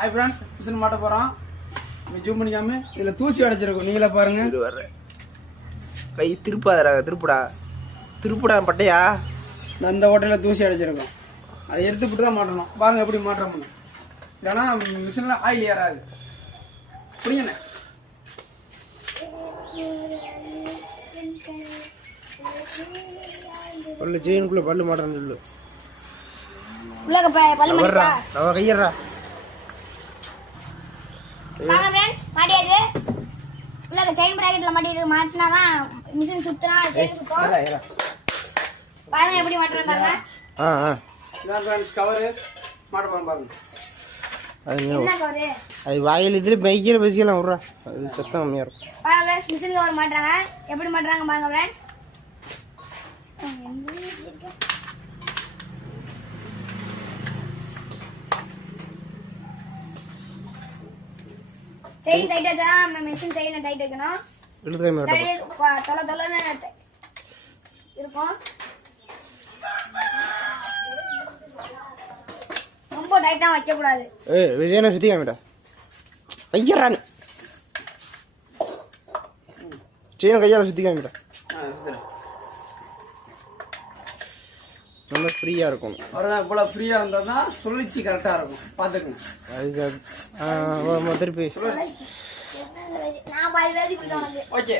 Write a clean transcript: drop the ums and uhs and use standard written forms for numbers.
Hi friends, machine மாட்ட போகிறோம். Zoom பண்ணிக்காம இதில் தூசி அடைச்சிருக்கும். நீங்களே பாருங்க. கை திருப்பாதரா, திருப்புடா பட்டையா. அந்த ஓட்டையில் தூசி அடைச்சிருக்கும். அதை எடுத்துக்கிட்டு தான் மாட்டணும். பாருங்க எப்படி மாட்டுறோம்னு. இல்லைன்னா மிஷினில் ஆயில் ஏறாது. புரியுங்கண்ணே. பல்லு செயினுக்குள்ள பல்லு மாட்டேன்னு சொல்லு. கையறா செயின் பிராக்கெட்ல மாட்டினாதான் மிஷின் சுத்தினா செயின் சுத்தும். பாருங்க எப்படி மாட்டுறேன் பாருங்க. கவரு மாட்ட பாருங்க. அது வாயில் இதுல பைக்கில பேசிக்கலாம் விட்றா, அது சத்தம் கம்மியா இருக்கும். பாருங்க மிஷின் கவர் மாட்டுறாங்க, எப்படி மாட்டுறாங்க பாருங்க ஃப்ரெண்ட்ஸ். செயின் டைட் வச்சா மிஷின் செயினை டைட் வைக்கணும். தொலை தொலைன்னு இருக்கும். ரொம்ப டைட்டா வைக்க கூடாது. விஜயனை சுத்தி காமிடா. கையறான் செயினை கையால சுத்தி காமிடா. ரொம்ப ஃப்ரீயா இருக்கும். இவ்வளோ ஃப்ரீயா இருந்தால் தான் சுழற்சி கரெக்டாக இருக்கும். பார்த்துக்கணும். அது திருப்பி நான் பாதி வேதி ஓகே.